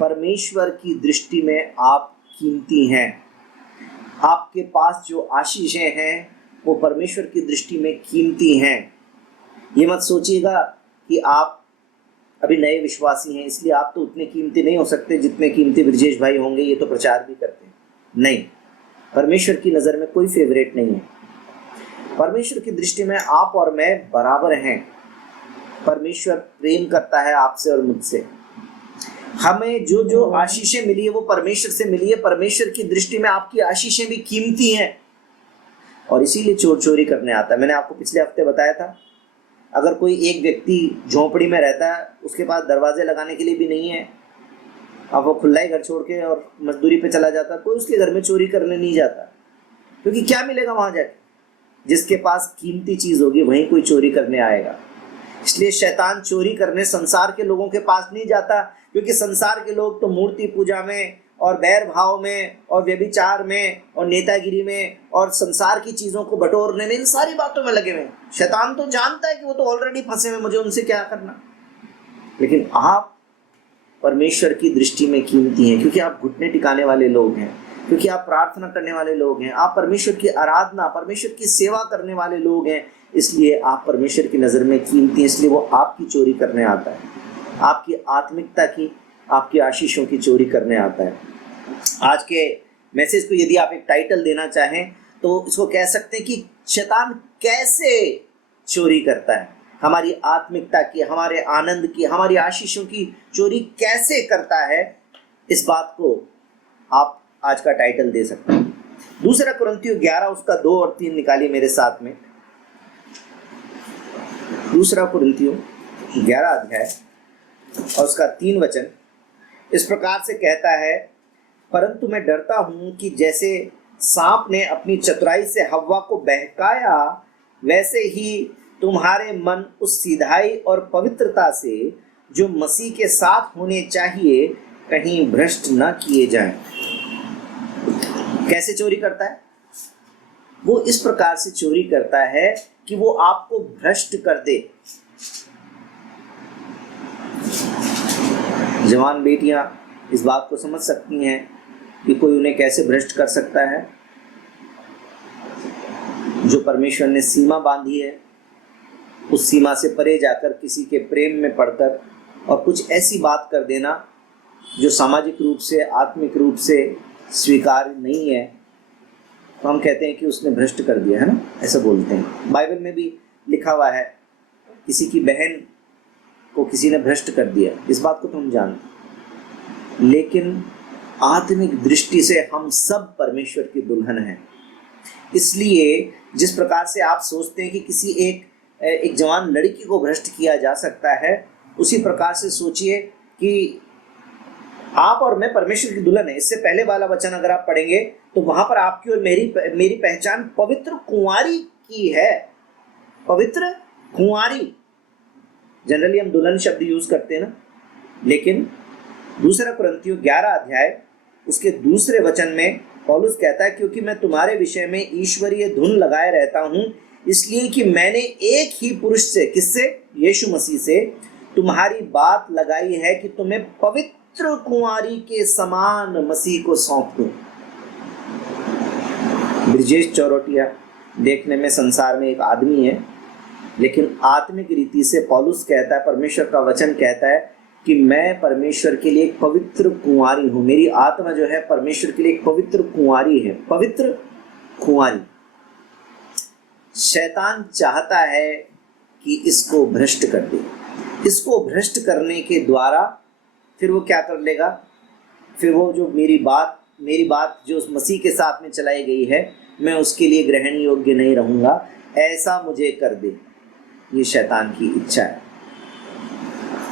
परमेश्वर की दृष्टि में आप कीमती हैं। आपके पास जो आशीषें हैं वो परमेश्वर की दृष्टि में कीमती हैं। ये मत सोचिएगा कि आप अभी नए विश्वासी हैं इसलिए आप तो उतने कीमती नहीं हो सकते जितने कीमती ब्रजेश भाई होंगे, ये तो प्रचार भी करते हैं। नहीं, परमेश्वर की नज़र में कोई फेवरेट नहीं है। परमेश्वर की दृष्टि में आप और मैं बराबर हैं। परमेश्वर प्रेम करता है आपसे और मुझसे। हमें जो जो आशीषें मिली है वो परमेश्वर से मिली है। परमेश्वर की दृष्टि में आपकी आशीषें भी कीमती हैं और इसीलिए चोर चोरी करने आता है। मैंने आपको पिछले हफ्ते बताया था, अगर कोई एक व्यक्ति झोंपड़ी में रहता है, उसके पास दरवाजे लगाने के लिए भी नहीं है, अब वो खुला ही घर छोड़ के और मजदूरी पे चला जाता, कोई उसके घर में चोरी करने नहीं जाता, क्योंकि क्या मिलेगा वहां जाके। जिसके पास कीमती चीज होगी वहीं कोई चोरी करने आएगा। इसलिए शैतान चोरी करने संसार के लोगों के पास नहीं जाता, क्योंकि संसार के लोग तो मूर्ति पूजा में और बैर भाव में और व्यभिचार में और नेतागिरी में और संसार की चीज़ों को बटोरने में, इन सारी बातों में लगे हुए हैं। शैतान तो जानता है कि वो तो ऑलरेडी फंसे हुए, मुझे उनसे क्या करना। लेकिन आप परमेश्वर की दृष्टि में कीमती हैं, क्योंकि आप घुटने टिकाने वाले लोग हैं, क्योंकि आप प्रार्थना करने वाले लोग हैं, आप परमेश्वर की आराधना, परमेश्वर की सेवा करने वाले लोग हैं। इसलिए आप परमेश्वर की नज़र में कीमती हैं। इसलिए वो आपकी चोरी करने आता है, आपकी आत्मिकता की, आपकी आशीषों की चोरी करने आता है। आज के मैसेज को यदि आप एक टाइटल देना चाहें तो इसको कह सकते हैं कि शैतान कैसे चोरी करता है, हमारी आत्मिकता की, हमारे आनंद की, हमारी आशीषों की चोरी कैसे करता है। इस बात को आप आज का टाइटल दे सकते हैं। दूसरा कुरिन्थियों 11 उसका 2 और 3 निकालिए मेरे साथ में। दूसरा कुरिन्थियों 11 अध्याय और उसका 3 वचन इस प्रकार से कहता है, परंतु मैं डरता हूं कि जैसे सांप ने अपनी चतुराई से हव्वा को बहकाया, वैसे ही तुम्हारे मन उस सीधाई और पवित्रता से जो मसीह के साथ होने चाहिए कहीं भ्रष्ट न किए जाएं। कैसे चोरी करता है? वो इस प्रकार से चोरी करता है कि वो आपको भ्रष्ट कर दे। जवान बेटियां इस बात को समझ सकती हैं कि कोई उन्हें कैसे भ्रष्ट कर सकता है। जो परमेश्वर ने सीमा बांधी है, उस सीमा से परे जाकर किसी के प्रेम में पड़कर और कुछ ऐसी बात कर देना जो सामाजिक रूप से, आत्मिक रूप से स्वीकार्य नहीं है, तो हम कहते हैं कि उसने भ्रष्ट कर दिया, है ना, ऐसा बोलते हैं। बाइबल में भी लिखा हुआ है, किसी की बहन को किसी ने भ्रष्ट कर दिया, इस बात को तो हम जानते हैं। लेकिन आत्मिक दृष्टि से हम सब परमेश्वर की दुल्हन हैं। इसलिए जिस प्रकार से आप सोचते हैं कि किसी एक जवान लड़की को भ्रष्ट किया जा सकता है, उसी प्रकार से सोचिए कि आप और मैं परमेश्वर की दुल्हन है। इससे पहले वाला वचन अगर आप पढ़ेंगे तो वहां पर आपकी और मेरी पहचान पवित्र कुंवारी की है। पवित्र कुंवारी, जनरली हम दुल्हन शब्द यूज करते हैं ना, लेकिन दूसरा कुरिन्थियों 11 अध्याय उसके दूसरे वचन में पौलुस कहता है, क्योंकि मैं तुम्हारे विषय में ईश्वरीय धुन लगाए रहता हूं, इसलिए कि मैंने एक ही पुरुष से, किससे? यीशु मसीह से, तुम्हारी बात लगाई है कि तुम्हें पवित्र कुंवारी के समान मसीह को सौंप दूं। ब्रजेश चौरटिया देखने में संसार में एक आदमी है, लेकिन आत्मिक रीति से पौलुस कहता है, परमेश्वर का वचन कहता है कि मैं परमेश्वर के लिए एक पवित्र कुंवारी हूं। मेरी आत्मा जो है परमेश्वर के लिए एक पवित्र कुंवारी है, पवित्र कुंवारी। शैतान चाहता है कि इसको भ्रष्ट कर दे। इसको भ्रष्ट करने के द्वारा फिर वो क्या कर लेगा? फिर वो जो मेरी बात जो उस मसीह के साथ में चलाई गई है, मैं उसके लिए ग्रहण योग्य नहीं रहूँगा, ऐसा मुझे कर दे। ये शैतान की इच्छा है।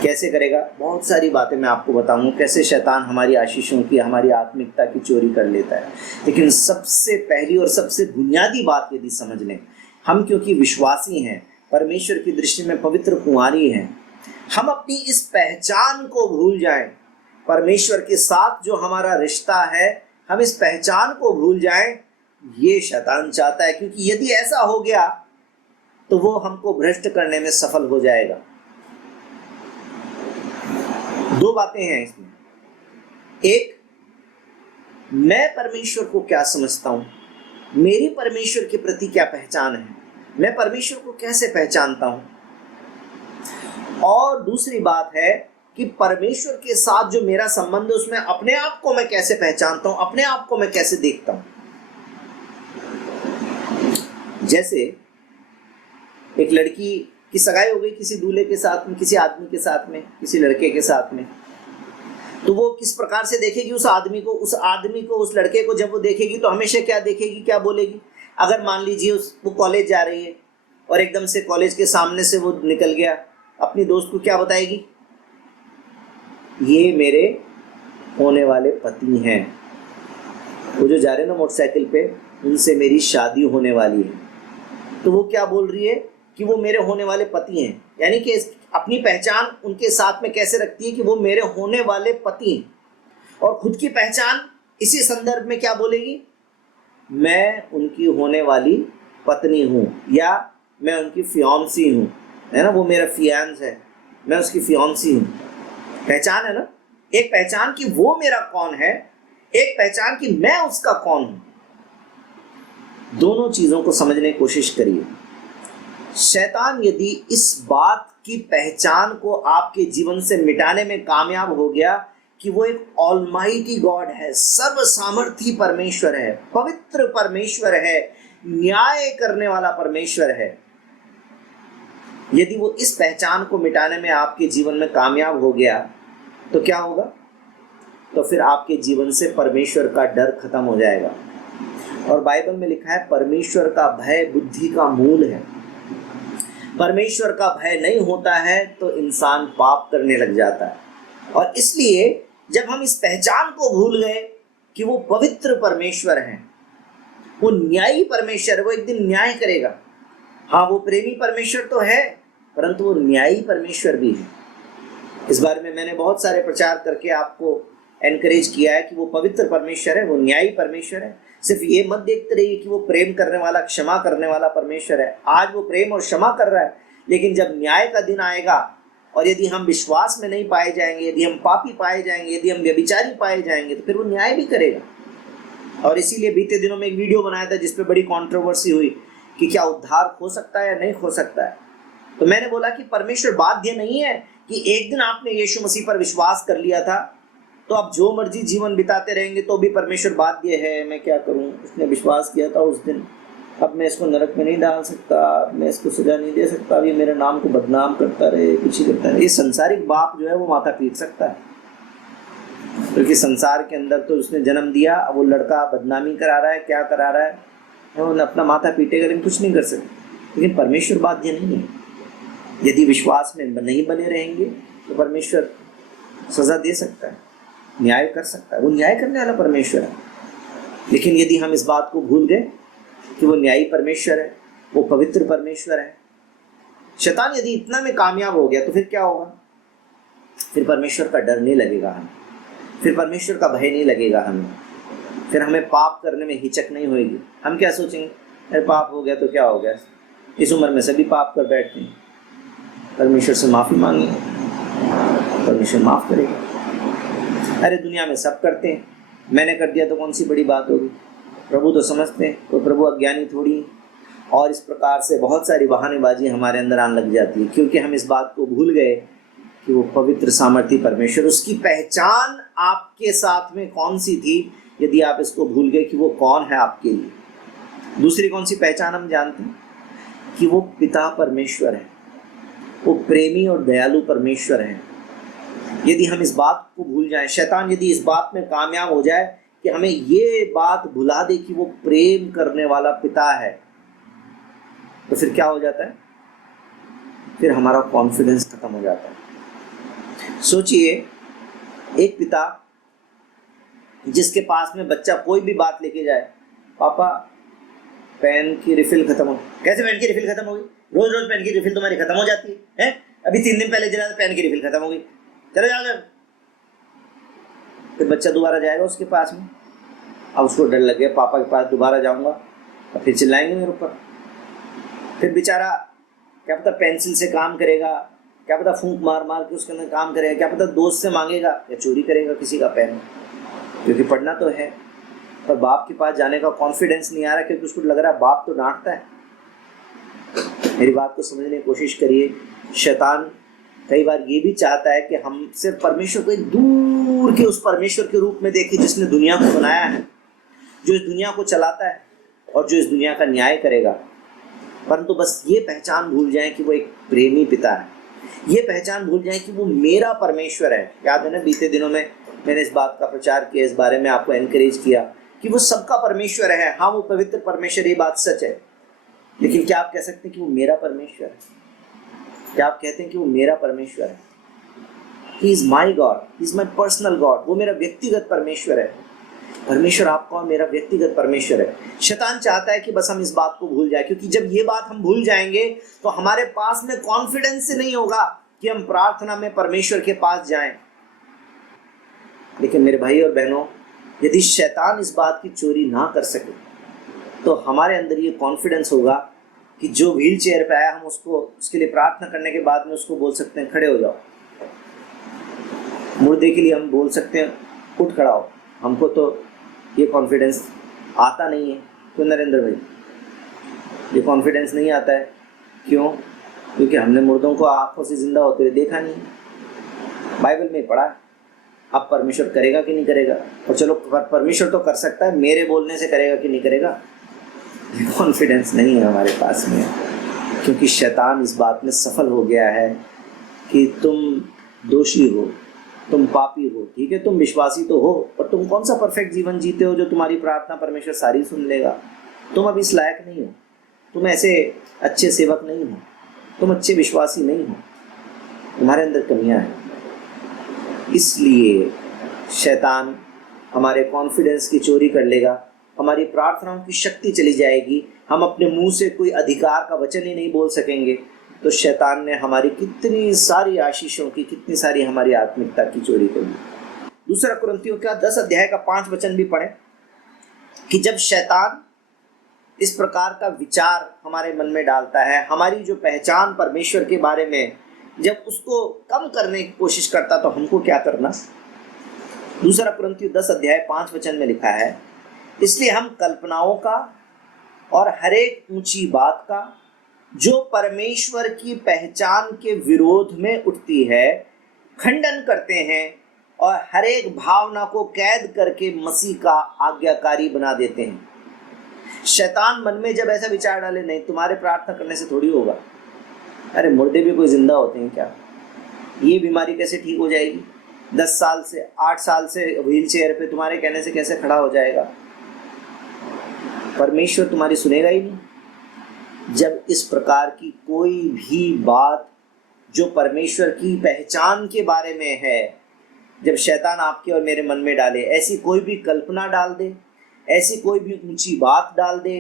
कैसे करेगा? बहुत सारी बातें मैं आपको बताऊंगा कैसे शैतान हमारी आशीषों की, हमारी आत्मिकता की चोरी कर लेता है। लेकिन सबसे पहली और सबसे बुनियादी बात यदि समझ लें, हम क्योंकि विश्वासी हैं, परमेश्वर की दृष्टि में पवित्र कुंवारी हैं, हम अपनी इस पहचान को भूल जाएं। परमेश्वर के साथ जो हमारा रिश्ता है, हम इस पहचान को भूल जाएं, ये शैतान चाहता है। क्योंकि यदि ऐसा हो गया तो वो हमको भ्रष्ट करने में सफल हो जाएगा। दो बातें हैं इसमें। एक, मैं परमेश्वर को क्या समझता हूँ, मेरी परमेश्वर के प्रति क्या पहचान है, मैं परमेश्वर को कैसे पहचानता हूँ। और दूसरी बात है कि परमेश्वर के साथ जो मेरा संबंध है उसमें अपने आप को मैं कैसे पहचानता हूँ, अपने आप को मैं कैसे देखता हूँ। जैसे एक लड़की की सगाई हो गई किसी दूल्हे के साथ में, किसी आदमी के साथ में, किसी लड़के के साथ में, तो वो किस प्रकार से देखेगी उस आदमी को, उस लड़के को जब वो देखेगी तो हमेशा क्या देखेगी, क्या बोलेगी। अगर मान लीजिए वो कॉलेज जा रही है और एकदम से कॉलेज के सामने से वो निकल गया, अपनी दोस्त को क्या बताएगी, ये मेरे होने वाले पति हैं, वो जो जा रहे हैं ना मोटरसाइकिल पे, उनसे मेरी शादी होने वाली है। तो वो क्या बोल रही है कि वो मेरे होने वाले पति हैं, यानी कि अपनी पहचान उनके साथ में कैसे रखती है कि वो मेरे होने वाले पति हैं, और खुद की पहचान इसी संदर्भ में क्या बोलेगी, मैं उनकी होने वाली पत्नी हूँ, या मैं उनकी फियांसी हूँ, है ना, वो मेरा फियांस है, मैं उसकी फियांसी हूँ। पहचान है ना, एक पहचान कि वो मेरा कौन है, एक पहचान कि मैं उसका कौन हूँ। दोनों चीज़ों को समझने की कोशिश करिए। शैतान यदि इस बात की पहचान को आपके जीवन से मिटाने में कामयाब हो गया कि वो एक ऑलमाइटी गॉड है, सर्व सामर्थी परमेश्वर है, पवित्र परमेश्वर है, न्याय करने वाला परमेश्वर है, यदि वो इस पहचान को मिटाने में आपके जीवन में कामयाब हो गया तो क्या होगा, तो फिर आपके जीवन से परमेश्वर का डर खत्म हो जाएगा। और बाइबल में लिखा है परमेश्वर का भय बुद्धि का मूल है। परमेश्वर का भय नहीं होता है तो इंसान पाप करने लग जाता है। और इसलिए जब हम इस पहचान को भूल गए कि वो पवित्र परमेश्वर हैं, वो न्यायी परमेश्वर है, वो एक दिन न्याय करेगा। हाँ, वो प्रेमी परमेश्वर तो है, परंतु वो न्यायी परमेश्वर भी है। इस बारे में मैंने बहुत सारे प्रचार करके आपको एनकरेज किया है कि वो पवित्र परमेश्वर है, वो न्यायी परमेश्वर है। सिर्फ ये मत देखते रहिए कि वो प्रेम करने वाला, क्षमा करने वाला परमेश्वर है। आज वो प्रेम और क्षमा कर रहा है, लेकिन जब न्याय का दिन आएगा और यदि हम विश्वास में नहीं पाए जाएंगे, यदि हम पापी पाए जाएंगे, यदि हम व्यभिचारी पाए जाएंगे, तो फिर वो न्याय भी करेगा। और इसीलिए बीते दिनों में एक वीडियो बनाया था जिसपे बड़ी कंट्रोवर्सी हुई कि क्या उद्धार हो सकता है या नहीं हो सकता है। तो मैंने बोला कि परमेश्वर बाध्य नहीं है कि एक दिन आपने यीशु मसीह पर विश्वास कर लिया था तो आप जो मर्जी जीवन बिताते रहेंगे तो भी परमेश्वर बाध्य है। मैं क्या करूं, उसने विश्वास किया था उस दिन, अब मैं इसको नरक में नहीं डाल सकता, मैं इसको सजा नहीं दे सकता, अब ये मेरे नाम को बदनाम करता रहे, कुछ ही करता रहे। ये संसारिक बाप जो है वो माथा पीट सकता है, क्योंकि संसार के अंदर तो उसने जन्म दिया, अब वो लड़का बदनामी करा रहा है, क्या करा रहा है, वो अपना माथा पीटेगा लेकिन कुछ नहीं कर सकते। लेकिन परमेश्वर बाध्य नहीं है। यदि विश्वास में नहीं बने रहेंगे तो परमेश्वर सजा दे सकता है, न्याय कर सकता है, वो न्याय करने वाला परमेश्वर है। लेकिन यदि हम इस बात को भूल गए कि वो न्यायी परमेश्वर है, वो पवित्र परमेश्वर है, शैतान यदि इतना में कामयाब हो गया तो फिर क्या होगा, फिर परमेश्वर का डर नहीं लगेगा हमें, फिर परमेश्वर का भय नहीं लगेगा हमें, फिर हमें पाप करने में हिचक नहीं होगी। हम क्या सोचेंगे, अरे पाप हो गया तो क्या हो गया, इस उम्र में सभी पाप कर बैठते हैं, परमेश्वर से माफ़ी मांगे, परमेश्वर माफ़ करेगा। अरे दुनिया में सब करते हैं, मैंने कर दिया तो कौन सी बड़ी बात होगी, प्रभु तो समझते हैं, कोई प्रभु अज्ञानी थोड़ी है। और इस प्रकार से बहुत सारी बहानेबाजी हमारे अंदर आने लग जाती है, क्योंकि हम इस बात को भूल गए कि वो पवित्र सामर्थी परमेश्वर, उसकी पहचान आपके साथ में कौन सी थी। यदि आप इसको भूल गए कि वो कौन है आपके लिए। दूसरी कौन सी पहचान हम जानते हैं कि वो पिता परमेश्वर है, वो प्रेमी और दयालु परमेश्वर है। यदि हम इस बात को भूल जाएं, शैतान यदि इस बात में कामयाब हो जाए कि हमें ये बात भुला दे कि वो प्रेम करने वाला पिता है, तो फिर क्या हो जाता है, फिर हमारा कॉन्फिडेंस खत्म हो जाता है। सोचिए, एक पिता जिसके पास में बच्चा कोई भी बात लेके जाए, पापा पेन की रिफिल खत्म हो, कैसे पेन की रिफिल खत्म होगी, रोज रोज पेन की रिफिल तुम्हारी खत्म हो जाती है, अभी 3 दिन पहले दिला पेन की रिफिल खत्म हो गई, चलो जाओ घर। फिर बच्चा दोबारा जाएगा उसके पास में, अब उसको डर लग गया, पापा के पास दोबारा जाऊंगा और फिर चिल्लाएंगे मेरे ऊपर। फिर बेचारा क्या पता पेंसिल से काम करेगा, क्या पता फूंक मार मार के उसके अंदर काम करेगा, क्या पता दोस्त से मांगेगा या चोरी करेगा किसी का पेन। क्योंकि पढ़ना तो है, पर बाप के पास जाने का कॉन्फिडेंस नहीं आ रहा, क्योंकि उसको लग रहा है बाप तो डांटता है। मेरी बात को समझने की कोशिश करिए। शैतान कई बार ये भी चाहता है कि हम सिर्फ परमेश्वर को एक दूर के उस परमेश्वर के रूप में देखें जिसने दुनिया को बनाया है, जो इस दुनिया को चलाता है और जो इस दुनिया का न्याय करेगा। परंतु बस ये पहचान भूल जाएं कि वो एक प्रेमी पिता है, ये पहचान भूल जाएं कि वो मेरा परमेश्वर है। याद है ना, बीते दिनों में मैंने इस बात का प्रचार किया, इस बारे में आपको एनकरेज किया कि वो सबका परमेश्वर है। हाँ, वो पवित्र परमेश्वर, ये बात सच है, लेकिन क्या आप कह सकते हैं कि वो मेरा परमेश्वर है? क्या आप कहते हैं कि वो मेरा परमेश्वर है? He is my God, he is my personal God, वो मेरा व्यक्तिगत परमेश्वर है। परमेश्वर आपका और मेरा व्यक्तिगत परमेश्वर है। शैतान चाहता है कि बस हम इस बात को भूल जाए, क्योंकि जब ये बात हम भूल जाएंगे तो हमारे पास में कॉन्फिडेंस नहीं होगा कि हम प्रार्थना में परमेश्वर के पास जाएं। लेकिन मेरे भाई और बहनों, यदि शैतान इस बात की चोरी ना कर सके तो हमारे अंदर ये कॉन्फिडेंस होगा कि जो व्हील चेयर पे आया, हम उसको उसके लिए प्रार्थना करने के बाद में उसको बोल सकते हैं खड़े हो जाओ। मुर्दे के लिए हम बोल सकते हैं उठ खड़ा हो। हमको तो ये कॉन्फिडेंस आता नहीं है। क्यों नरेंद्र भाई, ये कॉन्फिडेंस नहीं आता है? क्यों? क्योंकि हमने मुर्दों को आंखों से जिंदा होते हुए देखा नहीं, बाइबल में पढ़ा। अब परमेश्वर करेगा कि नहीं करेगा? और चलो, परमेश्वर तो कर सकता है, मेरे बोलने से करेगा कि नहीं करेगा? कॉन्फिडेंस नहीं है हमारे पास में, क्योंकि शैतान इस बात में सफल हो गया है कि तुम दोषी हो, तुम पापी हो। ठीक है, तुम विश्वासी तो हो, पर तुम कौन सा परफेक्ट जीवन जीते हो जो तुम्हारी प्रार्थना परमेश्वर सारी सुन लेगा? तुम अब इस लायक नहीं हो, तुम ऐसे अच्छे सेवक नहीं हो, तुम अच्छे विश्वासी नहीं हो, तुम्हारे अंदर कमियां हैं। इसलिए शैतान हमारे कॉन्फिडेंस की चोरी कर लेगा, हमारी प्रार्थनाओं की शक्ति चली जाएगी, हम अपने मुंह से कोई अधिकार का वचन ही नहीं बोल सकेंगे। तो शैतान ने हमारी कितनी सारी आशीषों की, कितनी सारी हमारी आत्मिकता की चोरी कर ली। दूसरा कुरिन्थियों का 10 अध्याय का 5 वचन भी पढ़ें कि जब शैतान इस प्रकार का विचार हमारे मन में डालता है, हमारी जो पहचान परमेश्वर के बारे में जब उसको कम करने की कोशिश करता, तो हमको क्या करना? दूसरा कुरिन्थियों 10 अध्याय 5 वचन में लिखा है, इसलिए हम कल्पनाओं का और हरेक ऊंची बात का जो परमेश्वर की पहचान के विरोध में उठती है खंडन करते हैं और हरेक भावना को कैद करके मसीह का आज्ञाकारी बना देते हैं। शैतान मन में जब ऐसा विचार डाले, नहीं तुम्हारे प्रार्थना करने से थोड़ी होगा, अरे मुर्दे भी कोई जिंदा होते हैं क्या? ये बीमारी कैसे ठीक हो जाएगी? 10 साल से 8 साल से व्हील चेयर पे तुम्हारे कहने से कैसे खड़ा हो जाएगा? परमेश्वर तुम्हारी सुनेगा ही नहीं। जब इस प्रकार की कोई भी बात जो परमेश्वर की पहचान के बारे में है, जब शैतान आपके और मेरे मन में डाले, ऐसी कोई भी कल्पना डाल दे, ऐसी कोई भी ऊंची बात डाल दे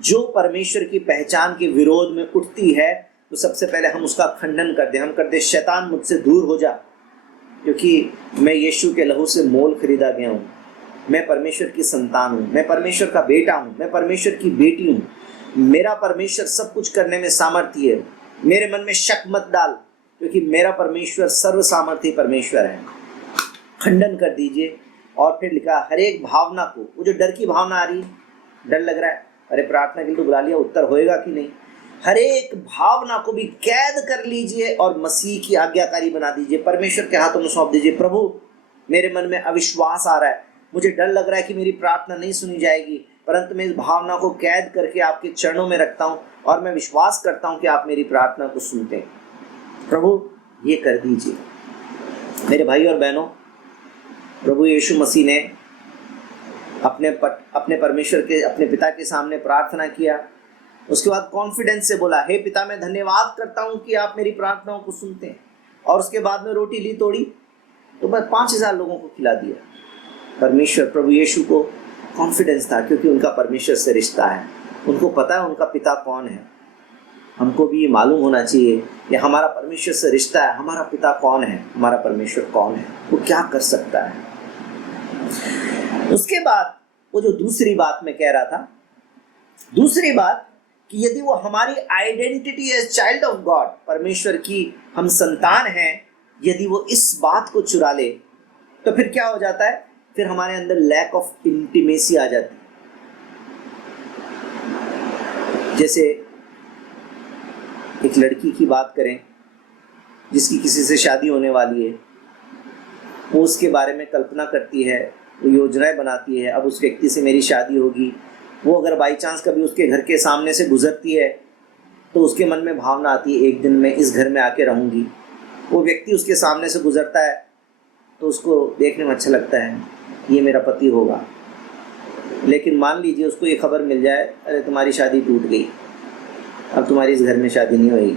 जो परमेश्वर की पहचान के विरोध में उठती है, तो सबसे पहले हम उसका खंडन कर दें। हम कर दे, शैतान मुझसे दूर हो जा, क्योंकि मैं यीशु के लहू से मोल खरीदा गया हूँ, मैं परमेश्वर की संतान हूँ, मैं परमेश्वर का बेटा हूँ, मैं परमेश्वर की बेटी हूँ, मेरा परमेश्वर सब कुछ करने में सामर्थ्य है। मेरे मन में शक मत डाल, क्योंकि मेरा परमेश्वर सर्व सामर्थ्य परमेश्वर है। खंडन कर दीजिए। और फिर लिखा, हर एक भावना को, वो जो डर की भावना आ रही है, डर लग रहा है, अरे प्रार्थना के लिए तो बुला लिया, उत्तर होएगा कि नहीं, हर एक भावना को भी कैद कर लीजिए और मसीह की आज्ञाकारी बना दीजिए। परमेश्वर के हाथों में सौंप दीजिए। प्रभु, मेरे मन में अविश्वास आ रहा है, मुझे डर लग रहा है कि मेरी प्रार्थना नहीं सुनी जाएगी, परंतु मैं इस भावना को कैद करके आपके चरणों में रखता हूँ और मैं विश्वास करता हूँ कि आप मेरी प्रार्थना को सुनते हैं। प्रभु, ये कर दीजिए। मेरे भाई और बहनों, प्रभु यीशु मसीह ने अपने परमेश्वर के, अपने पिता के सामने प्रार्थना किया। उसके बाद कॉन्फिडेंस से बोला, हे पिता, मैं धन्यवाद करता हूँ कि आप मेरी प्रार्थनाओं को सुनते हैं। और उसके बाद में रोटी ली, तोड़ी, तो बस 5000 लोगों को खिला दिया। परमेश्वर, प्रभु यीशु को कॉन्फिडेंस था, क्योंकि उनका परमेश्वर से रिश्ता है, उनको पता है उनका पिता कौन है। हमको भी ये मालूम होना चाहिए कि हमारा परमेश्वर से रिश्ता है, हमारा पिता कौन है, हमारा परमेश्वर कौन है, वो क्या कर सकता है। उसके बाद वो जो दूसरी बात मैं कह रहा था, दूसरी बात कि यदि वो हमारी identity as child of God, परमेश्वर की हम संतान हैं, यदि वो इस बात को चुरा ले, तो फिर क्या हो जाता है फिर हमारे अंदर लैक ऑफ इंटीमेसी आ जाती है। जैसे एक लड़की की बात करें जिसकी किसी से शादी होने वाली है, वो उसके बारे में कल्पना करती है, वो योजनाएं बनाती है, अब उस व्यक्ति से मेरी शादी होगी। वो अगर बाई चांस कभी उसके घर के सामने से गुजरती है तो उसके मन में भावना आती है एक दिन मैं इस घर में आके रहूँगी। वो व्यक्ति उसके सामने से गुजरता है तो उसको देखने में अच्छा लगता है, ये मेरा पति होगा। लेकिन मान लीजिए उसको ये खबर मिल जाए, अरे तुम्हारी शादी टूट गई, अब तुम्हारी इस घर में शादी नहीं होगी,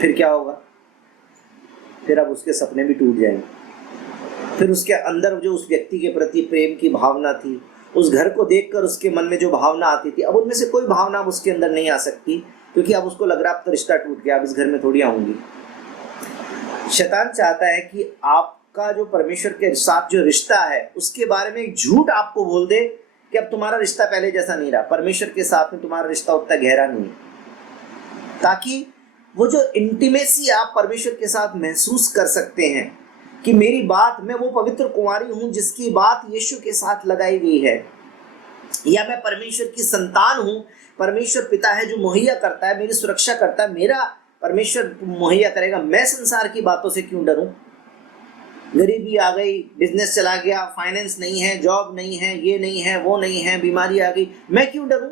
फिर क्या होगा? फिर अब उसके सपने भी टूट जाएंगे। फिर उसके अंदर जो उस व्यक्ति के प्रति प्रेम की भावना थी, उस घर को देखकर उसके मन में जो भावना आती थी, अब उनमें से कोई भावना अब उसके अंदर नहीं आ सकती, क्योंकि अब उसको लग रहा है अब तो रिश्ता टूट गया, अब इस घर में थोड़ी आऊँगी। शैतान चाहता है कि आपका जो परमेश्वर के साथ जो रिश्ता है उसके बारे में एक झूठ आपको बोल दे कि अब तुम्हारा रिश्ता पहले जैसा नहीं रहा, परमेश्वर के साथ में तुम्हारा रिश्ता उतना गहरा नहीं है, ताकि वो जो इंटीमेसी आप परमेश्वर के साथ महसूस कर सकते हैं कि मेरी बात, मैं वो पवित्र कुंवारी हूँ जिसकी बात यीशु के साथ लगाई गई है, या मैं परमेश्वर की संतान हूँ, परमेश्वर पिता है जो मुहैया करता है, मेरी सुरक्षा करता है, मेरा परमेश्वर मुहैया करेगा, मैं संसार की बातों से क्यों डरूं? गरीबी आ गई, बिजनेस चला गया, फाइनेंस नहीं है, जॉब नहीं है, ये नहीं है, वो नहीं है, बीमारी आ गई, मैं क्यों डरूं?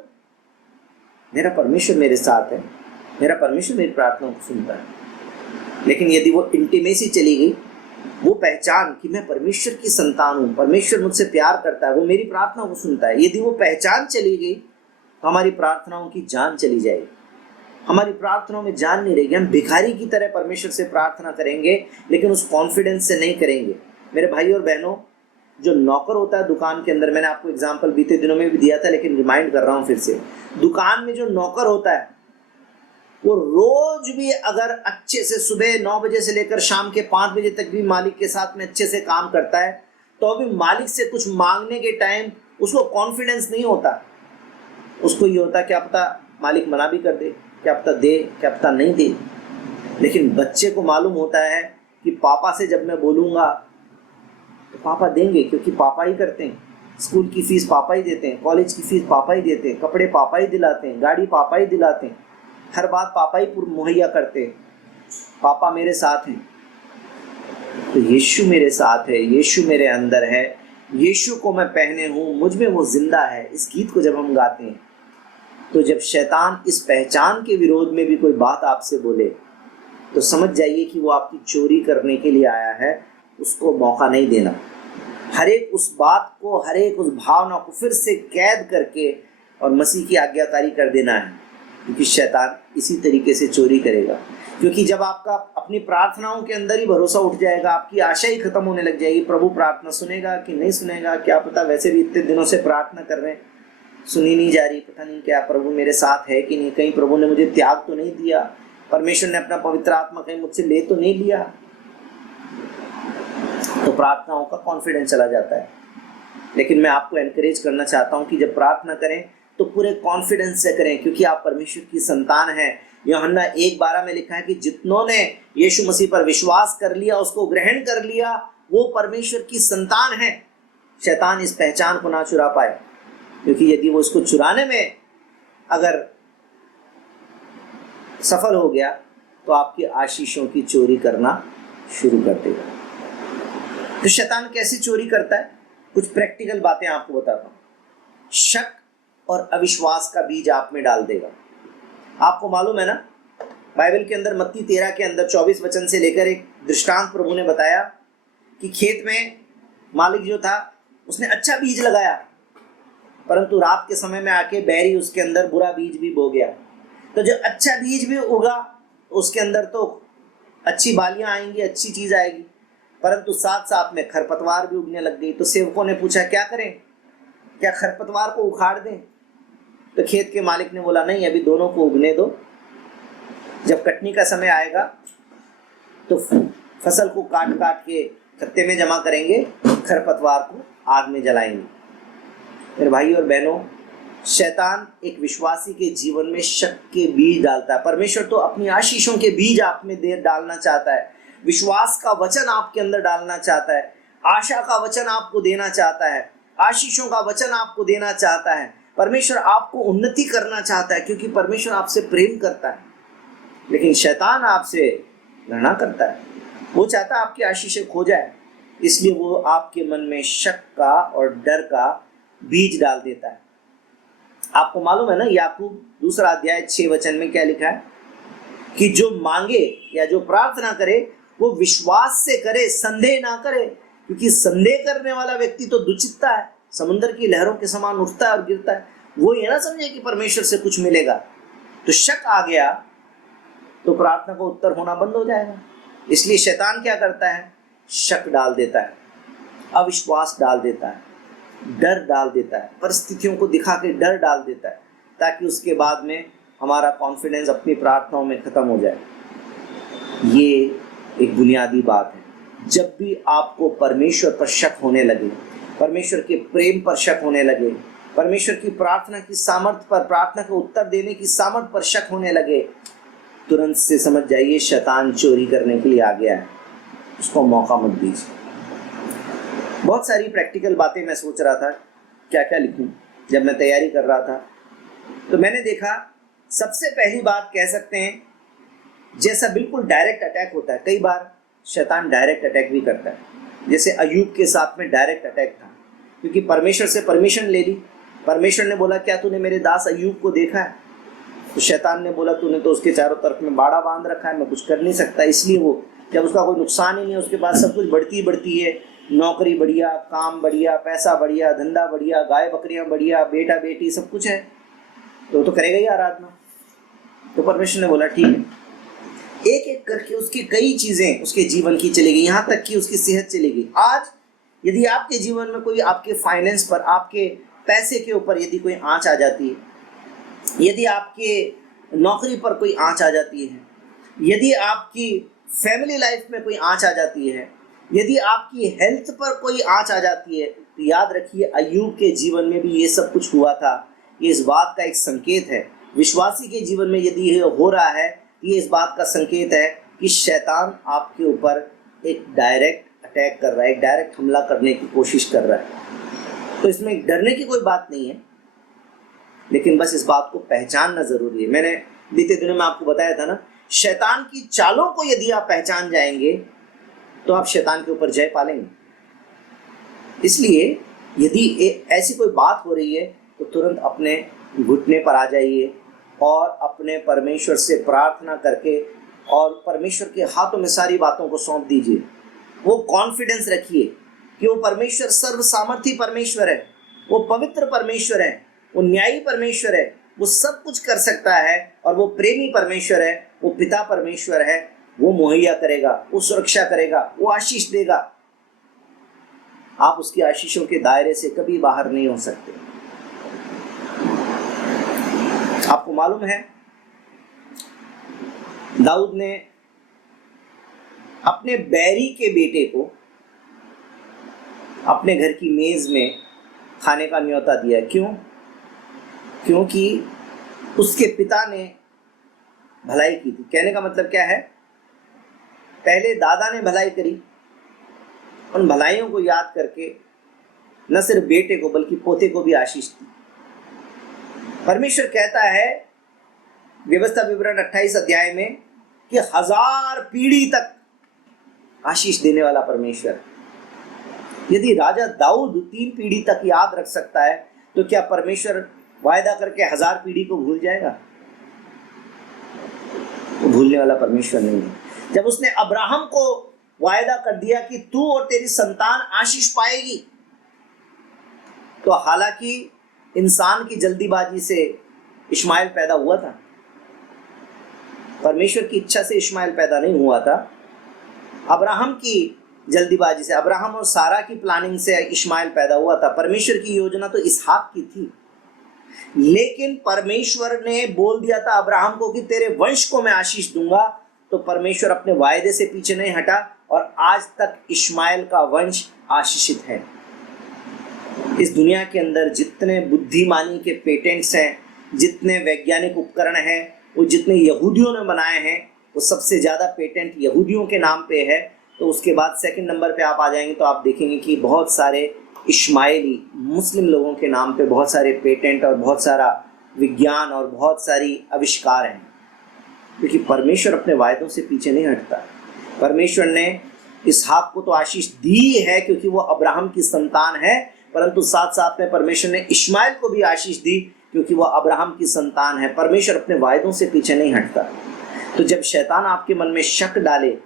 मेरा परमेश्वर मेरे साथ है, मेरा परमेश्वर मेरी प्रार्थना को सुनता है। लेकिन यदि वो इंटीमेसी चली गई, वो पहचान कि मैं परमेश्वर की संतान हूँ, परमेश्वर मुझसे प्यार करता है, वो मेरी प्रार्थना को सुनता है, यदि वो पहचान चली गई तो हमारी प्रार्थनाओं की जान चली जाएगी। हमारी प्रार्थनाओं में जान नहीं रहेगी। हम भिखारी की तरह परमेश्वर से प्रार्थना करेंगे, लेकिन उस कॉन्फिडेंस से नहीं करेंगे। मेरे भाई और बहनों, जो नौकर होता है दुकान के अंदर, मैंने आपको एग्जाम्पल बीते दिनों में भी दिया था, लेकिन रिमाइंड कर रहा हूँ फिर से, दुकान में जो नौकर होता है वो रोज भी अगर अच्छे से सुबह 9 बजे से लेकर शाम के 5 बजे तक भी मालिक के साथ में अच्छे से काम करता है, तो अभी मालिक से कुछ मांगने के टाइम उसको कॉन्फिडेंस नहीं होता। उसको ये होता क्या पता मालिक मना भी कर दे, क्या पता दे, क्या पता नहीं दे। लेकिन बच्चे को मालूम होता है कि पापा से जब मैं बोलूँगा तो पापा देंगे, क्योंकि पापा ही करते हैं, स्कूल की फीस पापा ही देते हैं, कॉलेज की फीस पापा ही देते हैं, कपड़े पापा ही दिलाते हैं, गाड़ी पापा ही दिलाते हैं, हर बात पापा ही मुहैया करते हैं, पापा मेरे साथ हैं। तो यीशु मेरे साथ है, यीशु मेरे अंदर है, यीशु को मैं पहने हूँ, मुझ में वो जिंदा है। इस गीत को जब हम गाते हैं तो जब शैतान इस पहचान के विरोध में भी कोई बात आपसे बोले तो समझ जाइए कि वो आपकी चोरी करने के लिए आया है, उसको मौका नहीं देना। हर एक उस बात को, हर एक उस भावना को फिर से कैद करके और मसीह की आज्ञाकारी कर देना है, क्योंकि शैतान इसी तरीके से चोरी करेगा। क्योंकि जब आपका अपनी प्रार्थनाओं के अंदर ही भरोसा उठ जाएगा, आपकी आशा ही खत्म होने लग जाएगी, प्रभु प्रार्थना सुनेगा कि नहीं सुनेगा क्या पता, वैसे भी इतने दिनों से प्रार्थना कर रहे हैं, सुनी नहीं जा रही, पता नहीं क्या प्रभु मेरे साथ है कि नहीं, कहीं प्रभु ने मुझे त्याग तो नहीं दिया, परमेश्वर ने अपना पवित्र आत्मा कहीं मुझसे ले तो नहीं लिया। तो प्रार्थनाओं का कॉन्फिडेंस चला जाता है। लेकिन मैं आपको एनकरेज करना चाहता हूं कि जब प्रार्थना करें तो पूरे कॉन्फिडेंस से करें, क्योंकि आप परमेश्वर की संतान हैं। यूहन्ना 1:12 में लिखा है कि जितनों ने यीशु मसीह पर विश्वास कर लिया, उसको ग्रहण कर लिया, वो परमेश्वर की संतान है। शैतान इस पहचान को ना चुरा पाए, क्योंकि यदि वो इसको चुराने में अगर सफल हो गया तो आपकी आशीषों की चोरी करना शुरू कर देगा। तो शैतान कैसी चोरी करता है, कुछ प्रैक्टिकल बातें आपको बताता हूं। शक और अविश्वास का बीज आप में डाल देगा। आपको मालूम है ना, बाइबल के अंदर मत्ती 13 के अंदर 24 वचन से लेकर एक दृष्टांत प्रभु ने बताया कि खेत में मालिक जो था उसने अच्छा बीज लगाया, परंतु रात के समय में आके बैरी उसके अंदर बुरा बीज भी बो गया। तो जो अच्छा बीज भी उगा उसके अंदर तो अच्छी बालियां आएंगी, अच्छी चीज आएगी, परंतु साथ साथ में खरपतवार भी उगने लग गई। तो सेवकों ने पूछा क्या करें, क्या खरपतवार को उखाड़ दें? तो खेत के मालिक ने बोला नहीं, अभी दोनों को उगने दो, जब कटनी का समय आएगा तो फसल को काट काट के खत्ते में जमा करेंगे, खरपतवार को आग में जलाएंगे। मेरे भाई और बहनों, शैतान एक विश्वासी के जीवन में शक के बीज डालता है। परमेश्वर तो अपनी आशीषों के बीज आप में डालना चाहता है, विश्वास का वचन आपके अंदर डालना चाहता है। आशा का वचन आपको देना चाहता है, आशीषों का वचन आपको देना चाहता है। परमेश्वर आपको उन्नति करना चाहता है, क्योंकि परमेश्वर आपसे प्रेम करता है। लेकिन शैतान आपसे घृणा करता है, वो चाहता है आपकी आशीषें खो जाए, इसलिए वो आपके मन में शक का और डर का बीज डाल देता है। आपको मालूम है ना, याकूब 2 अध्याय 6 वचन में क्या लिखा है कि जो मांगे या जो प्रार्थना करे वो विश्वास से करे, संदेह ना करे, क्योंकि संदेह करने वाला व्यक्ति तो दुचित्ता है, समुद्र की लहरों के समान उठता है और गिरता है। वो ये ना समझे कि परमेश्वर से कुछ मिलेगा, तो शक आ गया तो प्रार्थना का उत्तर होना बंद हो जाएगा। इसलिए शैतान क्या करता है, शक डाल देता है, अविश्वास डाल देता है, डर डाल देता है, परिस्थितियों को दिखा के डर डाल देता है, ताकि उसके बाद में हमारा कॉन्फिडेंस अपनी प्रार्थनाओं में ख़त्म हो जाए। ये एक बुनियादी बात है। जब भी आपको परमेश्वर पर शक होने लगे, परमेश्वर के प्रेम पर शक होने लगे, परमेश्वर की प्रार्थना की सामर्थ्य पर, प्रार्थना का उत्तर देने की सामर्थ्य पर शक होने लगे, तुरंत से समझ जाइए शैतान चोरी करने के लिए आ गया है, उसको मौका मत दीजिए। बहुत सारी प्रैक्टिकल बातें मैं सोच रहा था क्या क्या लिखूं। जब मैं तैयारी कर रहा था तो मैंने देखा, सबसे पहली बात कह सकते हैं, जैसा बिल्कुल डायरेक्ट अटैक होता है, कई बार शैतान डायरेक्ट अटैक भी करता है। जैसे अय्यूब के साथ में डायरेक्ट अटैक था, क्योंकि परमेश्वर से परमिशन ले ली। परमेश्वर ने बोला क्या तूने मेरे दास अय्यूब को देखा है? तो शैतान ने बोला तूने तो उसके चारों तरफ में बाड़ा बांध रखा है, मैं कुछ कर नहीं सकता। इसलिए वो, जब उसका कोई नुकसान ही नहीं है, उसके पास सब कुछ बढ़ती है, नौकरी बढ़िया, काम बढ़िया, पैसा बढ़िया, धंधा बढ़िया, गाय बकरियां बढ़िया, बेटा बेटी सब कुछ है, तो करेगा ही आराधना। तो परमेश्वर ने बोला ठीक है, एक एक करके उसकी कई चीज़ें उसके जीवन की चलेगी, यहाँ तक कि उसकी सेहत चलेगी। आज यदि आपके जीवन में कोई, आपके फाइनेंस पर, आपके पैसे के ऊपर यदि कोई आँच आ जाती है, यदि आपके नौकरी पर कोई आँच आ जाती है, यदि आपकी फैमिली लाइफ में कोई आँच आ जाती है, यदि आपकी हेल्थ पर कोई आँच आ जाती है, तो याद रखिए अय्यूब के जीवन में भी ये सब कुछ हुआ था। ये इस बात का एक संकेत है। विश्वासी के जीवन में यदि ये हो रहा है, ये इस बात का संकेत है कि शैतान आपके ऊपर एक डायरेक्ट अटैक कर रहा है, एक डायरेक्ट हमला करने की कोशिश कर रहा है। तो इसमें डरने की कोई बात नहीं है, लेकिन बस इस बात को पहचानना ज़रूरी है। मैंने बीते दिनों में आपको बताया था ना, शैतान की चालों को यदि आप पहचान जाएंगे तो आप शैतान के ऊपर जय पालेंगे। इसलिए यदि ऐसी कोई बात हो रही है तो तुरंत अपने घुटने पर आ जाइए और अपने परमेश्वर से प्रार्थना करके और परमेश्वर के हाथों में सारी बातों को सौंप दीजिए। वो कॉन्फिडेंस रखिए कि वो परमेश्वर सर्व सामर्थी परमेश्वर है, वो पवित्र परमेश्वर है, वो न्यायी परमेश्वर है, वो सब कुछ कर सकता है, और वो प्रेमी परमेश्वर है, वो पिता परमेश्वर है। वो मुहैया करेगा, वो सुरक्षा करेगा, वो आशीष देगा। आप उसकी आशीषों के दायरे से कभी बाहर नहीं हो सकते। आपको मालूम है दाऊद ने अपने बैरी के बेटे को अपने घर की मेज में खाने का न्योता दिया। क्यों? क्योंकि उसके पिता ने भलाई की थी। कहने का मतलब क्या है, पहले दादा ने भलाई करी, उन भलाइयों को याद करके न सिर्फ बेटे को बल्कि पोते को भी आशीष दी। परमेश्वर कहता है व्यवस्था विवरण 28 अध्याय में कि 1000 पीढ़ी तक आशीष देने वाला परमेश्वर। यदि राजा दाऊद 3 पीढ़ी तक याद रख सकता है, तो क्या परमेश्वर वायदा करके 1000 पीढ़ी को भूल जाएगा? वो भूलने वाला परमेश्वर नहीं है। जब उसने अब्राहम को वायदा कर दिया कि तू और तेरी संतान आशीष पाएगी, तो हालांकि इंसान की जल्दीबाजी से इश्माइल पैदा हुआ था, परमेश्वर की इच्छा से इश्माइल पैदा नहीं हुआ था। अब्राहम की जल्दीबाजी से, अब्राहम और सारा की प्लानिंग से इश्माइल पैदा हुआ था। परमेश्वर की योजना तो इसहाक की थी, लेकिन परमेश्वर ने बोल दिया था अब्राहम को कि तेरे वंश को मैं आशीष दूंगा। तो परमेश्वर अपने वायदे से पीछे नहीं हटा और आज तक इश्माइल का वंश आशीषित है। इस दुनिया के अंदर जितने बुद्धिमानी के पेटेंट्स हैं, जितने वैज्ञानिक उपकरण हैं, वो जितने यहूदियों ने बनाए हैं, वो सबसे ज़्यादा पेटेंट यहूदियों के नाम पे है। तो उसके बाद सेकंड नंबर पे आप आ जाएंगे तो आप देखेंगे कि बहुत सारे इस्माइली मुस्लिम लोगों के नाम पे बहुत सारे पेटेंट और बहुत सारा विज्ञान और बहुत सारी आविष्कार हैं, क्योंकि परमेश्वर अपने वायदों से पीछे नहीं हटता। परमेश्वर ने इसहाक को तो आशीष दी है क्योंकि वो अब्राहम की संतान है, परंतु साथ साथ में परमेश्वर ने इश्माइल को भी आशीष दी क्योंकि वो अब्राहम की संतान है। परमेश्वर अपने वायदों से पीछे नहीं हटता। तो जब शैतान आपके मन में शक डाले,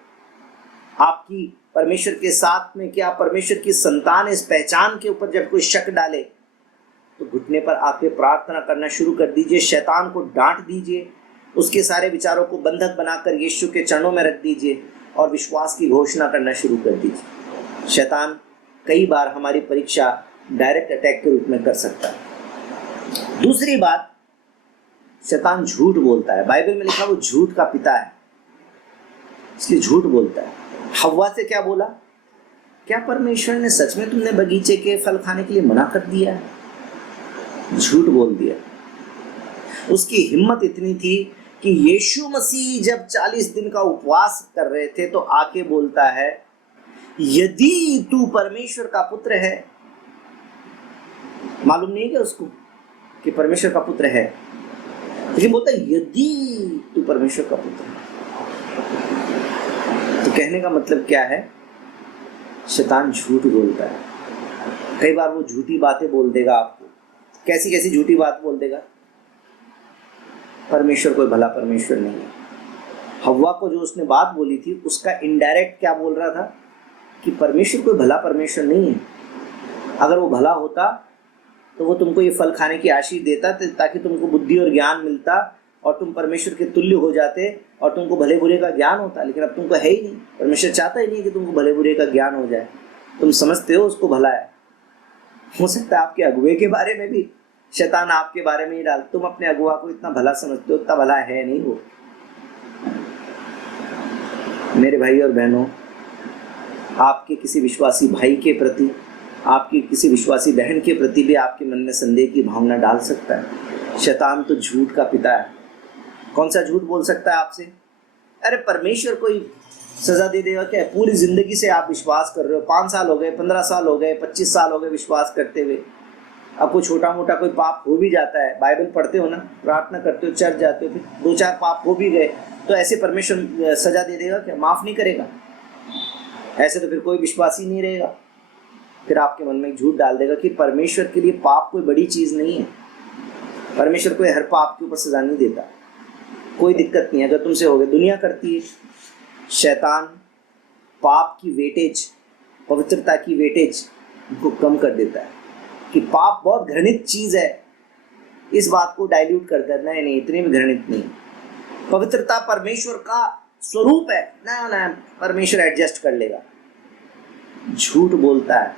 आपकी परमेश्वर के साथ में क्या परमेश्वर की संतान इस पहचान के ऊपर जब कोई शक डाले, तो घुटने पर आके प्रार्थना करना शुरू कर दीजिए, शैतान को डांट दीजिए, उसके सारे विचारों को बंधक बनाकर यीशु के चरणों में रख दीजिए और विश्वास की घोषणा करना शुरू कर दीजिए। शैतान कई बार हमारी परीक्षा डायरेक्ट अटैक के रूप में कर सकता है। दूसरी बात, शैतान झूठ बोलता है। बाइबल में लिखा वो झूठ का पिता है, इसलिए झूठ बोलता है। हव्वा से क्या बोला? क्या परमेश्वर ने सच में तुमने बगीचे के फल खाने के लिए मना कर दिया है? झूठ बोल दिया। उसकी हिम्मत इतनी थी कि यीशु मसीह जब 40 दिन का उपवास कर रहे थे तो आके बोलता है, यदि तू परमेश्वर का पुत्र है। मालूम नहीं है क्या उसको कि परमेश्वर का पुत्र है, लेकिन बोलता है यदि तू परमेश्वर का पुत्र है। तो कहने का मतलब क्या है? शैतान झूठ बोलता है। कई बार वो झूठी बातें बोल देगा आपको। कैसी कैसी झूठी बात बोल देगा? परमेश्वर कोई भला परमेश्वर नहीं है। हव्वा को जो उसने बात बोली थी उसका इनडायरेक्ट क्या बोल रहा था कि परमेश्वर कोई भला परमेश्वर नहीं है। अगर वो भला होता तो वो तुमको ये फल खाने की आशीष देता ताकि तुमको बुद्धि और ज्ञान मिलता और तुम परमेश्वर के तुल्य हो जाते और तुमको भले बुरे का ज्ञान होता, लेकिन अब तुमको है ही नहीं। परमेश्वर चाहता ही नहीं कि तुमको भले बुरे का ज्ञान हो जाए। तुम समझते हो उसको भला है। हो सकता है आपके अगुए के बारे में भी शैतान आपके बारे में ही डाल, तुम अपने अगुआ को इतना भला समझते हो, इतना भला है नहीं वो। मेरे भाई और बहनों, आपके किसी विश्वासी भाई के प्रति, आपकी किसी विश्वासी बहन के प्रति भी आपके मन में संदेह की भावना डाल सकता है। शैतान तो झूठ का पिता है। कौन सा झूठ बोल सकता है आपसे? अरे परमेश्वर कोई सजा दे देगा क्या? पूरी जिंदगी से आप विश्वास कर रहे हो, 5 साल हो गए, 15 साल हो गए, 25 साल हो गए विश्वास करते हुए। आपको छोटा मोटा कोई पाप हो भी जाता है, बाइबल पढ़ते हो ना, प्रार्थना करते हो, चर्च जाते हो, फिर 2-4 पाप हो भी गए, तो ऐसे परमेश्वर सजा दे देगा क्या? माफ़ नहीं करेगा? ऐसे तो फिर कोई विश्वास ही नहीं रहेगा। फिर आपके मन में एक झूठ डाल देगा कि परमेश्वर के लिए पाप कोई बड़ी चीज़ नहीं है। परमेश्वर कोई हर पाप के ऊपर सजा नहीं देता। कोई दिक्कत नहीं है अगर तुमसे हो गए, दुनिया करती है। शैतान पाप की वेटेज, पवित्रता की वेटेज को कम कर देता है कि पाप बहुत घृणित चीज़ है, इस बात को डाइल्यूट कर देना है, नहीं इतनी भी घृणित नहीं। पवित्रता परमेश्वर का स्वरूप है, ना परमेश्वर एडजस्ट कर लेगा। झूठ बोलता है।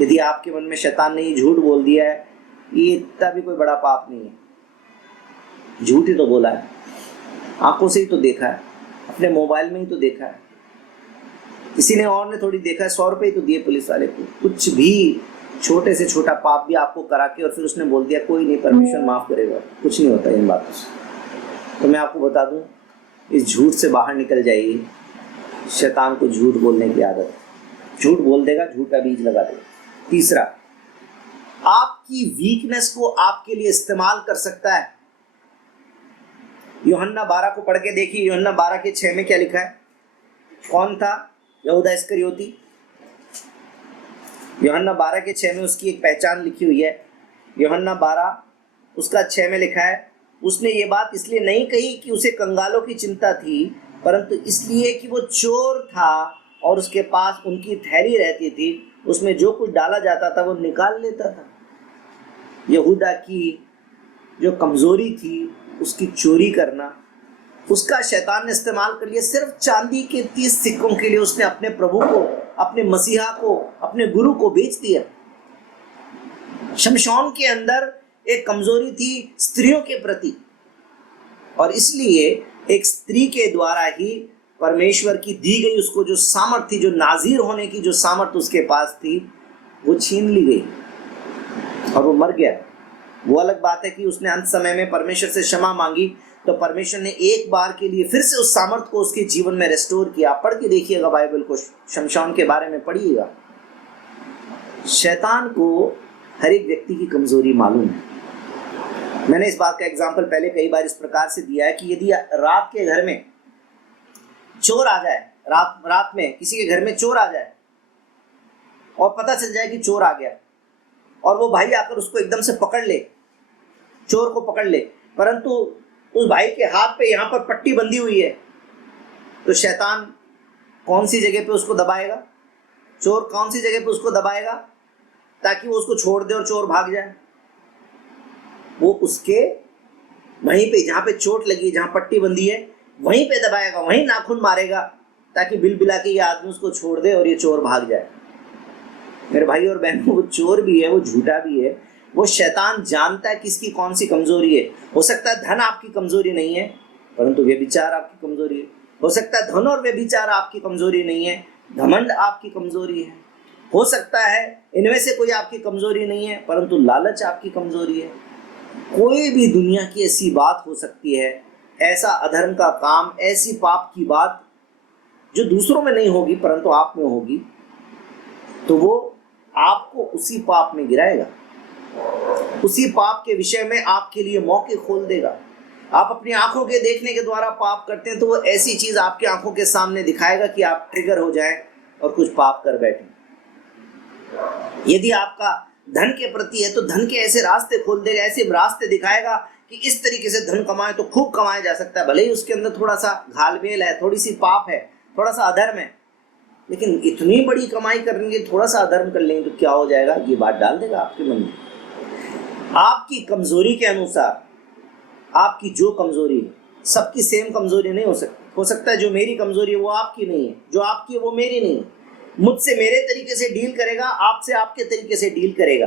यदि आपके मन में शैतान ने झूठ बोल दिया है, ये इतना भी कोई बड़ा पाप नहीं है। झूठ ही तो बोला है, आंखों से ही तो देखा है, अपने मोबाइल में ही तो देखा है, किसी ने और ने थोड़ी देखा है। 100 रुपये ही तो दिए पुलिस वाले को। कुछ भी छोटे से छोटा पाप भी आपको करा के और फिर उसने बोल दिया कोई नहीं, परमेश्वर माफ़ करेगा। कुछ नहीं होता इन बातों से। तो मैं आपको बता दूं, इस झूठ से बाहर निकल जाइए। शैतान को झूठ बोलने की आदत, झूठ बोल देगा, झूठ का बीज लगा देगा। तीसरा, आपकी वीकनेस को आपके लिए इस्तेमाल कर सकता है। यूहन्ना 12 को पढ़ के देखिए। यूहन्ना 12 के 6 में क्या लिखा है? कौन था? यहूदा इस्करियोती। यूहन्ना 12 के 6 में उसकी एक पहचान लिखी हुई है। यूहन्ना 12 उसका 6 में लिखा है, उसने ये बात इसलिए नहीं कही कि उसे कंगालों की चिंता थी, परंतु इसलिए कि वो चोर था और उसके पास उनकी थैली रहती थी, उसमें जो कुछ डाला जाता था वो निकाल लेता था। यहूदा की जो कमज़ोरी थी, उसकी चोरी करना, उसका शैतान ने इस्तेमाल कर लिया। सिर्फ चांदी के 30 सिक्कों के लिए उसने अपने प्रभु को, अपने मसीहा को, अपने गुरु को बेच दिया। शमशोन के अंदर एक कमजोरी थी स्त्रियों के प्रति, और इसलिए एक स्त्री के द्वारा ही परमेश्वर की दी गई उसको जो सामर्थ थी, जो नाजीर होने की जो सामर्थ उसके पास थी, वो छीन ली गई और वो मर गया। वो अलग बात है कि उसने अंत समय में परमेश्वर से क्षमा मांगी तो परमेश्वर ने एक बार के लिए फिर से उस सामर्थ्य को उसके जीवन में रेस्टोर किया। पढ़ के देखिएगा बाइबल को, शमशान के बारे में पढ़िएगा। शैतान को हर एक व्यक्ति की कमजोरी मालूम है। मैंने इस बात का एग्जाम्पल पहले कई बार इस प्रकार से दिया है कि यदि रात के घर में चोर आ जाए, रात में किसी के घर में चोर आ जाए और पता चल जाए कि चोर आ गया, और वो भाई आकर उसको एकदम से पकड़ ले, चोर को पकड़ ले, परंतु उस भाई के हाथ पे यहाँ पर पट्टी बंधी हुई है, तो शैतान कौन सी जगह पे उसको दबाएगा? चोर कौन सी जगह पे उसको दबाएगा ताकि वो उसको छोड़ दे और चोर भाग जाए? वो उसके वहीं पे जहाँ पे चोट लगी, जहाँ पट्टी बंधी है, वहीं पे दबाएगा, वहीं नाखून मारेगा ताकि बिल बिला के ये आदमी उसको छोड़ दे और ये चोर भाग जाए। मेरे भाई और बहनों, वो चोर भी है, वो झूठा भी है, वो शैतान जानता है किसकी कौन सी कमजोरी है। हो सकता है धन आपकी कमजोरी नहीं है, परंतु व्यभिचार आपकी कमजोरी है। हो सकता है धन और व्यभिचार आपकी कमजोरी नहीं है, घमंड आपकी कमजोरी है। हो सकता है इनमें से कोई आपकी कमजोरी नहीं है, परंतु लालच आपकी कमजोरी है। कोई भी दुनिया की ऐसी बात हो सकती है, ऐसा अधर्म का काम, ऐसी पाप की बात जो दूसरों में नहीं होगी परंतु आप में होगी, तो वो आपको उसी पाप में गिराएगा, उसी पाप के विषय में आपके लिए मौके खोल देगा। आप अपनी आंखों के देखने के द्वारा पाप करते हैं तो वो ऐसी चीज आपकी आंखों के सामने दिखाएगा कि आप ट्रिगर हो जाएं और कुछ पाप कर बैठें। यदि आपका धन के प्रति है तो धन के ऐसे रास्ते खोल देगा, ऐसे रास्ते दिखाएगा कि इस तरीके से धन कमाए तो खूब कमाया जा सकता है। भले ही उसके अंदर थोड़ा सा घालमेल है, थोड़ी सी पाप है, थोड़ा सा अधर्म है, लेकिन इतनी बड़ी कमाई करेंगे, थोड़ा सा अधर्म कर लेंगे तो क्या हो जाएगा, ये बात डाल देगा आपके मन में। आपकी कमजोरी के अनुसार आपकी जो कमजोरी है, सबकी सेम कमजोरी नहीं हो सकती। हो सकता है जो मेरी कमजोरी है वो आपकी नहीं है, जो आपकी है वो मेरी नहीं है। मुझसे मेरे तरीके से डील करेगा, आपसे आपके तरीके से डील करेगा।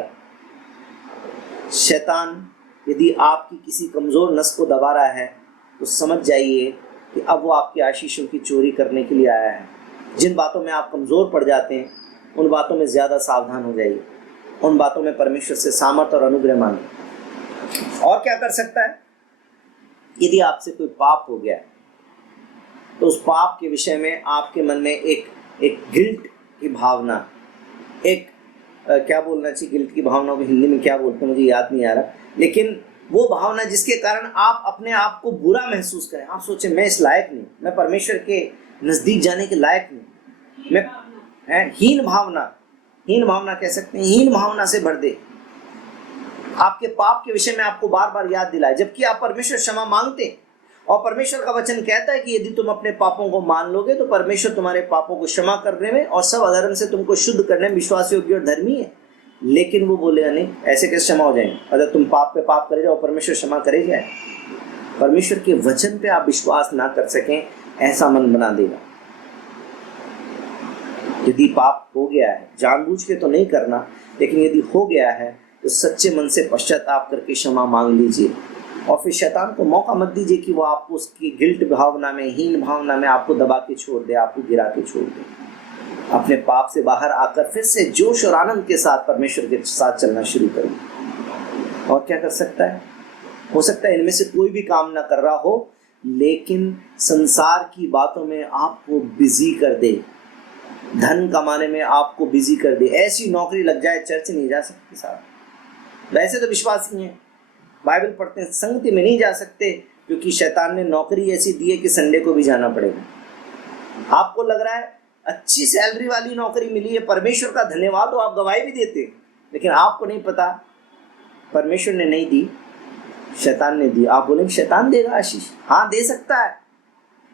शैतान यदि आपकी किसी कमजोर नस को दबा रहा है तो समझ जाइए कि अब वो आपकी आशीषों की चोरी करने के लिए आया है। जिन बातों में आप कमजोर पड़ जाते हैं उन बातों में ज्यादा सावधान हो जाइए, उन बातों में परमेश्वर से सामर्थ और अनुग्रह मांगे। और क्या कर सकता है? यदि आपसे कोई पाप हो गया तो उस पाप के विषय में आपके मन में एक गिल्ट की भावना, क्या बोलना चाहिए, गिल्ट की भावना को हिंदी में क्या बोलते हैं मुझे याद नहीं आ रहा, लेकिन वो भावना जिसके कारण आप अपने आप को बुरा महसूस करें। आप सोचें मैं इस लायक नहीं, मैं परमेश्वर के नजदीक जाने के लायक नहीं, मैं हीन भावना कह सकते हैं, हीन भावना से भर दे। आपके पाप के विषय में आपको बार बार याद दिलाए, जबकि आप परमेश्वर क्षमा मांगते हैं। और परमेश्वर का वचन कहता है कि यदि तुम अपने पापों को मान लोगे तो परमेश्वर तुम्हारे पापों को क्षमा करने में और सब अधर्म से तुमको शुद्ध करने में विश्वास योग्य और धर्मी है। लेकिन वो बोलेगा नहीं, ऐसे कैसे क्षमा हो जाएंगे? अगर तुम पाप पे पाप करे जाओ परमेश्वर क्षमा करे जाए। परमेश्वर के वचन पे आप विश्वास ना कर सकें, ऐसा मन बना देगा। यदि पाप हो गया है, जानबूझ के तो नहीं करना, लेकिन यदि हो गया है तो सच्चे मन से पश्चाताप करके क्षमा मांग लीजिए। और फिर शैतान को मौका मत दीजिए कि वो आपको उसकी गिल्ट भावना में, हीन भावना में आपको दबा के छोड़ दे, आपको गिरा के छोड़ दे। अपने पाप से बाहर आकर फिर से जोश और आनंद के साथ परमेश्वर के साथ चलना शुरू करें। और क्या कर सकता है? हो सकता है इनमें से कोई भी काम ना कर रहा हो, लेकिन संसार की बातों में आपको बिजी कर दे, धन कमाने में आपको बिजी कर दे। ऐसी नौकरी लग जाए चर्च नहीं जा सकते साहब, वैसे तो विश्वास नहीं है, बाइबल पढ़ते हैं, संगति में नहीं जा सकते क्योंकि शैतान ने नौकरी ऐसी दी है कि संडे को भी जाना पड़ेगा। आपको लग रहा है अच्छी सैलरी वाली नौकरी मिली है, परमेश्वर का धन्यवाद हो, आप गवाही भी देते, लेकिन आपको नहीं पता परमेश्वर ने नहीं दी, शैतान ने दी। आप बोलेंगे शैतान देगा आशीष? हाँ, दे सकता है।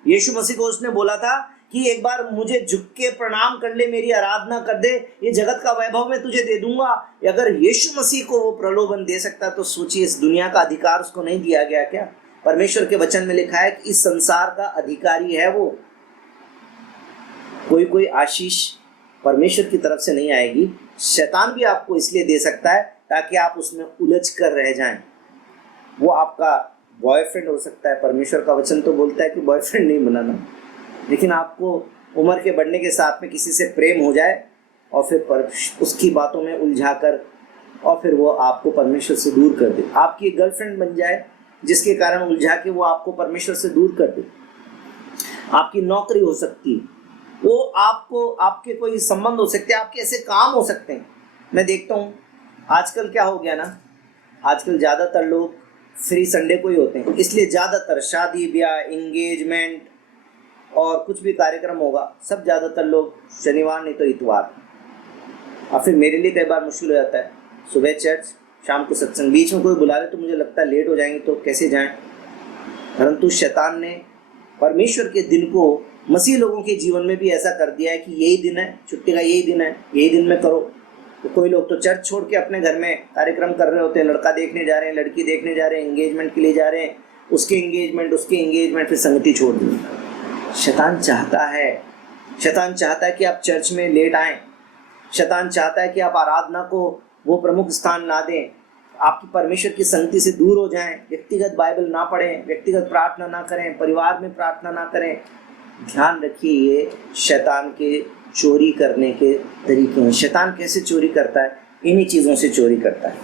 यीशु मसीह को उसने बोला था कि एक बार मुझे झुक के प्रणाम कर ले, मेरी आराधना कर दे, ये जगत का वैभव मैं तुझे दे दूंगा। अगर यीशु मसीह को वो प्रलोभन दे सकता तो सोचिए इस दुनिया का अधिकार उसको नहीं दिया गया क्या? परमेश्वर के वचन में लिखा है कि इस संसार का अधिकारी है वो। कोई आशीष परमेश्वर की तरफ से नहीं आएगी, शैतान भी आपको इसलिए दे सकता है ताकि आप उसमें उलझ कर रह जाएं। वो आपका बॉयफ्रेंड हो सकता है, परमेश्वर का वचन तो बोलता है कि बॉयफ्रेंड नहीं बनाना, लेकिन आपको उम्र के बढ़ने के साथ में किसी से प्रेम हो जाए और फिर उसकी बातों में उलझा कर और फिर वो आपको परमेश्वर से दूर कर दे। आपकी गर्लफ्रेंड बन जाए जिसके कारण उलझा के वो आपको परमेश्वर से दूर कर दे। आपकी नौकरी हो सकती है, वो आपको, आपके कोई संबंध हो सकते हैं, आपके ऐसे काम हो सकते हैं। मैं देखता हूँ आजकल क्या हो गया ना, आजकल ज़्यादातर लोग फ्री संडे को ही होते हैं, इसलिए ज़्यादातर शादी ब्याह, इंगेजमेंट और कुछ भी कार्यक्रम होगा, सब ज़्यादातर लोग शनिवार नहीं तो इतवार। और फिर मेरे लिए कई बार मुश्किल हो जाता है, सुबह चर्च, शाम को सत्संग, बीच में कोई बुला ले तो मुझे लगता है लेट हो जाएंगे तो कैसे जाएं। परंतु शैतान ने परमेश्वर के दिन को मसीह लोगों के जीवन में भी ऐसा कर दिया है कि यही दिन है, छुट्टी का यही दिन है, यही दिन में करो। तो कोई लोग तो चर्च छोड़ के अपने घर में कार्यक्रम कर रहे होते हैं, लड़का देखने जा रहे हैं, लड़की देखने जा रहे हैं, एंगेजमेंट के लिए जा रहे हैं, उसके एंगेजमेंट फिर संगति छोड़ दी। शैतान चाहता है कि आप चर्च में लेट आएँ। शैतान चाहता है कि आप आराधना को वो प्रमुख स्थान ना दें, आपकी परमेश्वर की संगति से दूर हो जाएं, व्यक्तिगत बाइबल ना पढ़ें, व्यक्तिगत प्रार्थना ना करें, परिवार में प्रार्थना ना करें। ध्यान रखिए, ये शैतान के चोरी करने के तरीके हैं। शैतान कैसे चोरी करता है? इन्हीं चीज़ों से चोरी करता है।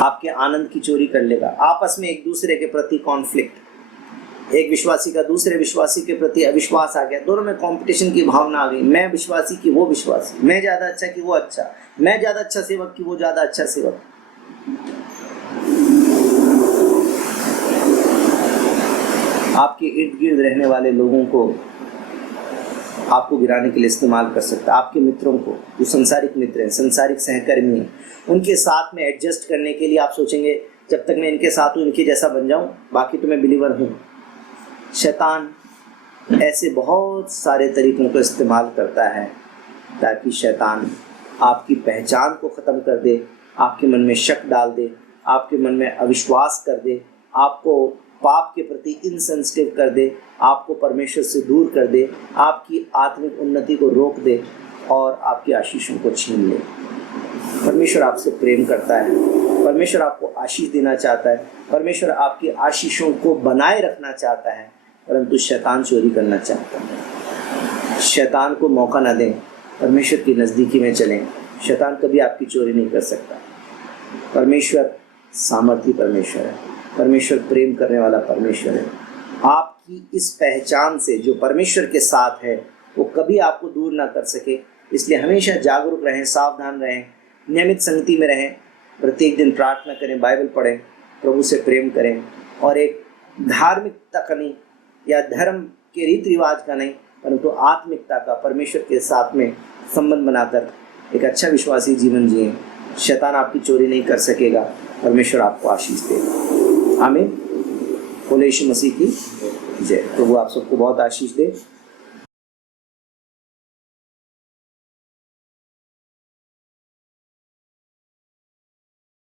आपके आनंद की चोरी कर लेगा, आपस में एक दूसरे के प्रति कॉन्फ्लिक्ट, एक विश्वासी का दूसरे विश्वासी के प्रति अविश्वास आ गया, दोनों में कंपटीशन की भावना आ गई, मैं विश्वासी की वो विश्वासी, मैं ज़्यादा अच्छा कि वो अच्छा, मैं ज़्यादा अच्छा सेवक कि वो ज़्यादा अच्छा सेवक। आपके इर्द गिर्द रहने वाले लोगों को आपको गिराने के लिए इस्तेमाल कर सकता है। आपके मित्रों को, जो संसारिक मित्र हैं, संसारिक सहकर्मी हैं, उनके साथ में एडजस्ट करने के लिए आप सोचेंगे जब तक मैं इनके साथ हूँ इनके जैसा बन जाऊँ, बाकी तो मैं बिलीवर हूँ। शैतान ऐसे बहुत सारे तरीकों को इस्तेमाल करता है ताकि शैतान आपकी पहचान को ख़त्म कर दे, आपके मन में शक डाल दे, आपके मन में अविश्वास कर दे, आपको पाप के प्रति इनसेंसिटिव कर दे, आपको परमेश्वर से दूर कर दे, आपकी आत्मिक उन्नति को रोक दे और आपकी आशीषों को छीन ले। परमेश्वर आपसे प्रेम करता है, परमेश्वर आपको आशीष देना चाहता है, परमेश्वर आपकी आशीषों को बनाए रखना चाहता है, परंतु शैतान चोरी करना चाहता है। शैतान को मौका ना दें, परमेश्वर की नज़दीकी में चलें। शैतान कभी आपकी चोरी नहीं कर सकता। परमेश्वर सामर्थी परमेश्वर है, परमेश्वर प्रेम करने वाला परमेश्वर है। आपकी इस पहचान से जो परमेश्वर के साथ है वो कभी आपको दूर ना कर सके, इसलिए हमेशा जागरूक रहें, सावधान रहें, नियमित संगति में रहें, प्रत्येक दिन प्रार्थना करें, बाइबल पढ़ें, प्रभु से प्रेम करें और एक धार्मिकता का नहीं या धर्म के रीति रिवाज का नहीं, परंतु आत्मिकता का, परमेश्वर के साथ में संबंध बनाकर एक अच्छा विश्वासी जीवन जिए। शैतान आपकी चोरी नहीं कर सकेगा, परमेश्वर आपको आशीष देगा। आमीन। बोले यीशु मसीह की जय। प्रभु आप सबको बहुत आशीष दे।